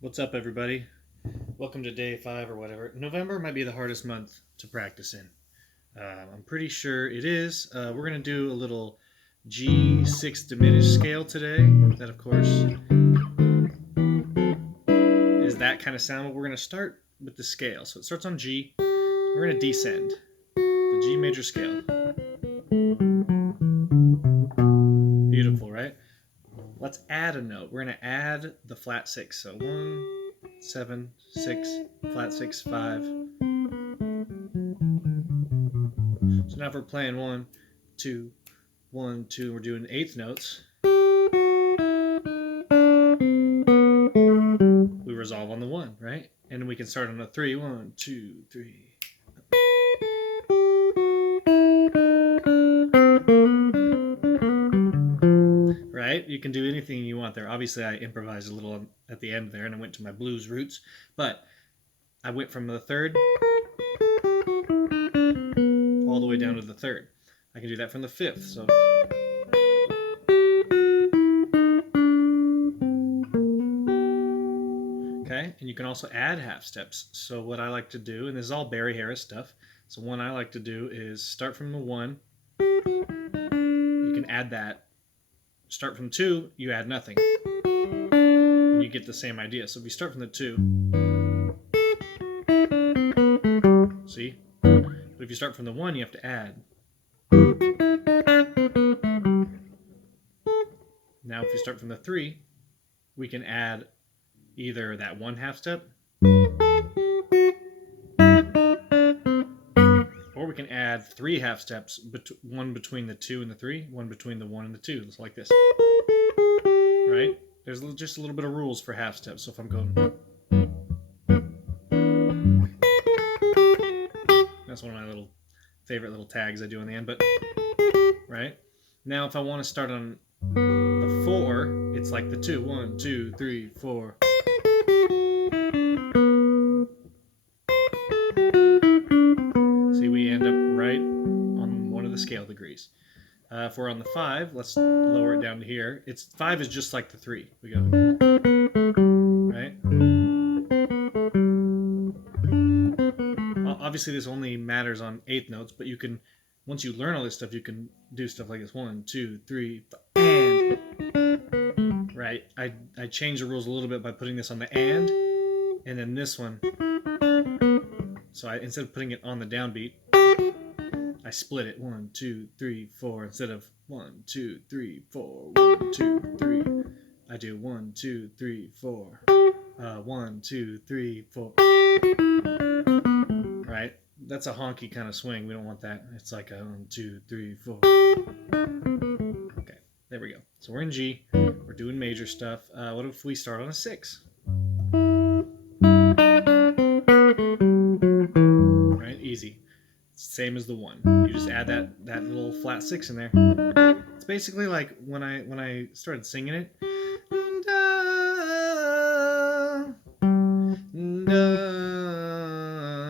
What's up, everybody? Welcome to day 5 or whatever. November might be the hardest month to practice in. I'm pretty sure it is. We're going to do a little G6 diminished scale today. That, of course, is that kind of sound, but we're going to start with the scale. So it starts on G. We're going to descend the G major scale. Beautiful, right? Let's add a note. We're going to add the flat 6. So 1, 7, 6, flat 6, 5. So now if we're playing 1, 2, 1, 2, we're doing eighth notes. We resolve on the 1, right? And we can start on a 3. 1, 2, 3. Right? You can do anything you want there. Obviously, I improvised a little at the end there and I went to my blues roots, but I went from the 3rd all the way down to the 3rd. I can do that from the 5th. So okay, and you can also add half steps. So what I like to do, and this is all Barry Harris stuff, so one I like to do is start from the 1. You can add that. Start from 2, you add nothing. And you get the same idea. So if you start from the 2, see? But if you start from the 1, you have to add. Now if you start from the 3, we can add either that 1 half step, or we can add 3 half steps, one between the 2 and the 3, one between the 1 and the 2. It's like this. Right? There's just a little bit of rules for half steps. So if I'm going, that's one of my little favorite little tags I do in the end. But right now, if I want to start on the 4, it's like the 2. 1, 2, 3, 4. See, we end up right on one of the scale degrees. If we're on the 5, let's lower it down to here. 5 is just like the 3. We go, right? Obviously, this only matters on eighth notes, but you can, once you learn all this stuff, you can do stuff like this: 1, 2, 3, and. Right? I changed the rules a little bit by putting this on the and then this one. So instead of putting it on the downbeat, I split it 1, 2, 3, 4 instead of 1, 2, 3, 4, 1, 2, 3. I do 1, 2, 3, 4. 1, 2, 3, 4. Right? That's a honky kind of swing. We don't want that. It's like a 1, 2, 3, 4. Okay, there we go. So we're in G. We're doing major stuff. What if we start on a 6? Right? Easy. Same as the 1. You just add that little flat 6 in there. It's basically like when I started singing it.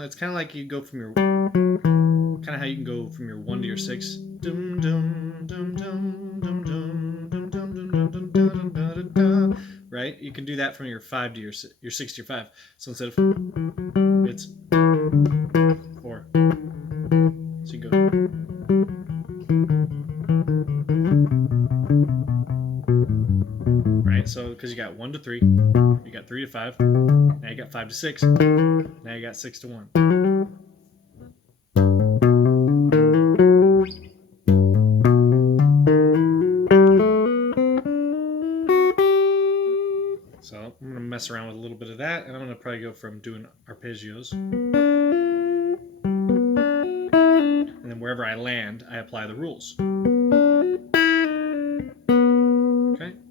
It's kind of like you go from your, kind of how you can go from your 1 to your 6. Dum dum dum dum dum dum dum dum dum dum dum dum. Right? You can do that from your 5 to your 6 to your 5. So instead of, it's 4. So you go. Right? So because you got 1 to 3, you got 3 to 5, now you got 5 to 6, now you got 6 to 1. So I'm going to mess around with a little bit of that, and I'm going to probably go from doing arpeggios. And then wherever I land, I apply the rules. Okay,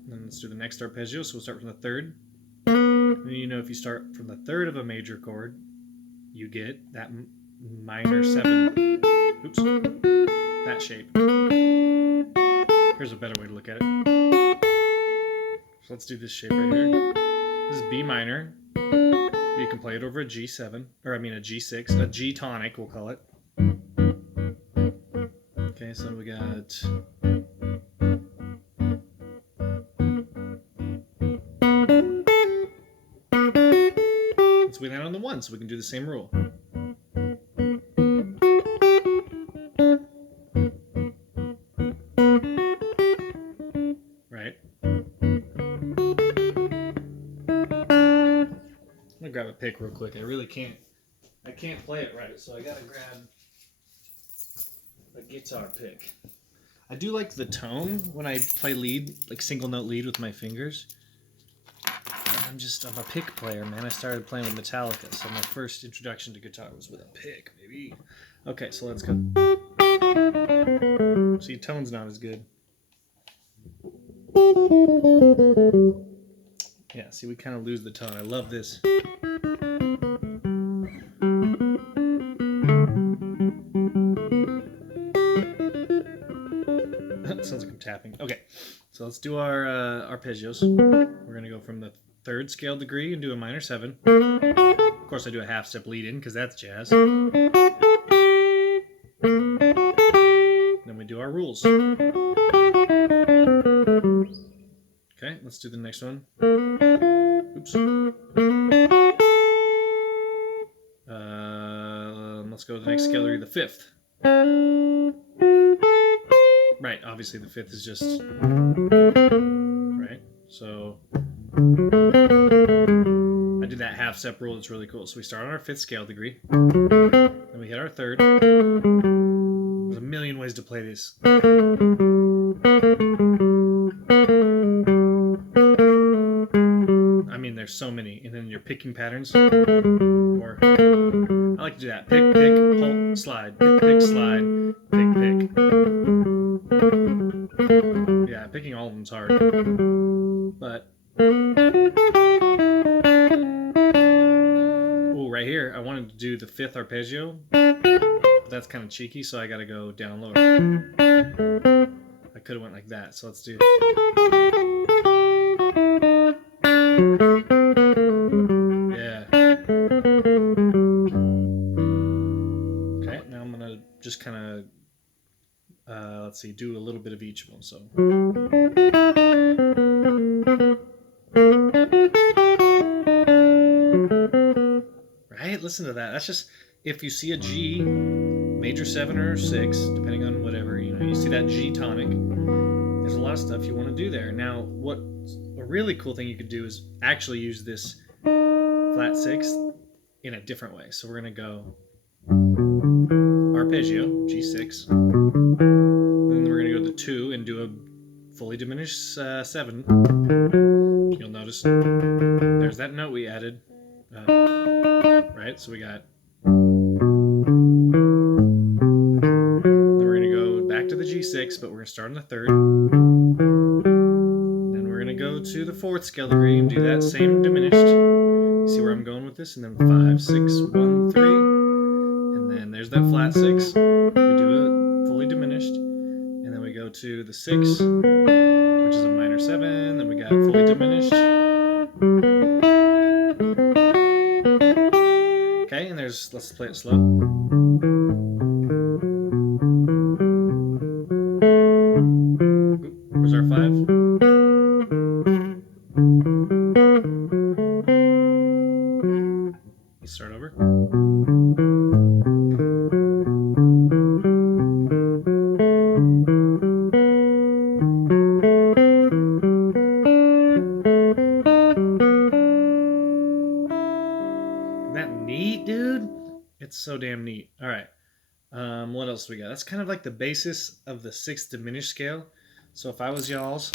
then let's do the next arpeggio. So we'll start from the 3rd. And you know, if you start from the 3rd of a major chord, you get that minor 7. Oops. That shape. Here's a better way to look at it. So let's do this shape right here. This is B minor. You can play it over a G7, or I mean a G6, a G tonic, we'll call it. Okay, so we got we land on the 1, so we can do the same rule. Right? I'm gonna grab a pick real quick. I really can't. I can't play it right, so I gotta grab a guitar pick. I do like the tone when I play lead, like single note lead with my fingers. I'm a pick player, man. I started playing with Metallica, so my first introduction to guitar was with a pick, baby. Okay, so let's go. See, tone's not as good. Yeah, see, we kind of lose the tone. I love this. Sounds like I'm tapping. Okay, so let's do our arpeggios. We're gonna go from the 3rd scale degree and do a minor 7. Of course, I do a half step lead in because that's jazz. Then we do our rules. Okay, let's do the next one. Oops. Let's go to the next scale degree, the 5th. Right, obviously the 5th is just right. So I did that half step rule. It's really cool. So we start on our 5th scale degree, then we hit our 3rd. There's a million ways to play this. I mean, there's so many, and then your picking patterns. Or I like to do that: pick, pick, pull, slide, pick, pick, slide, pick, pick. Yeah, picking all of them's hard, but oh, right here, I wanted to do the 5th arpeggio, but that's kind of cheeky, so I got to go down lower. I could have went like that, so let's do. Yeah. Okay, now I'm gonna just kind of let's see, do a little bit of each of them. So. Right, listen to that. That's just, if you see a G, major 7 or 6, depending on whatever, you see that G tonic, there's a lot of stuff you want to do there. Now, what a really cool thing you could do is actually use this flat 6 in a different way. So we're going to go arpeggio, G6, then we're going to go to 2 and do a fully diminished 7. You'll notice there's that note we added. Right, so we got. Then we're going to go back to the G6, but we're going to start on the 3rd. Then we're going to go to the 4th scale degree and do that same diminished. You see where I'm going with this? And then 5, 6, 1, 3. And then there's that flat 6. We do it fully diminished. And then we go to the 6, which is a minor 7. Then we got fully diminished. Okay, and let's play it slow. Where's our 5? Let's start over. Isn't that neat, dude? It's so damn neat. All right. What else do we got? That's kind of like the basis of the 6th diminished scale. So if I was y'all's,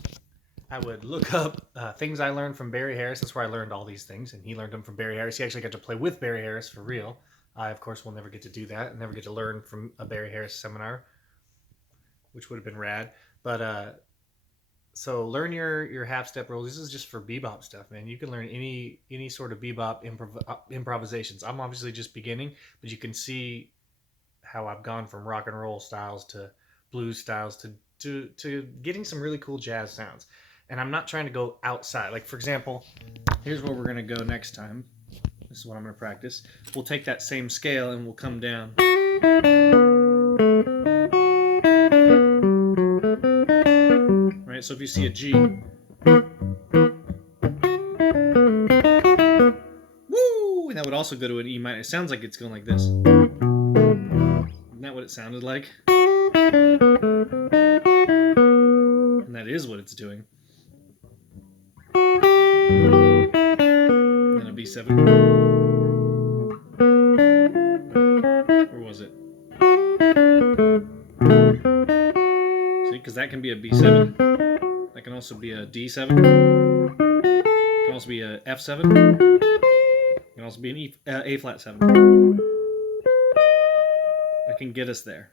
I would look up things I learned from Barry Harris. That's where I learned all these things, and he learned them from Barry Harris. He actually got to play with Barry Harris for real. I, of course, will never get to do that and never get to learn from a Barry Harris seminar, which would have been rad. But so learn your half step rules. This is just for bebop stuff, man. You can learn any sort of bebop improvisations. I'm obviously just beginning, but you can see how I've gone from rock and roll styles to blues styles to getting some really cool jazz sounds. And I'm not trying to go outside. Like, for example, here's where we're going to go next time. This is what I'm going to practice. We'll take that same scale and we'll come down. Right, so if you see a G, woo, that would also go to an E minor. It sounds like it's going like this. Isn't that what it sounded like? And that is what it's doing. And then a B7. Or was it? See, because that can be a B7. That can also be a D7. It can also be a F7. It can also be an A flat 7. That can get us there.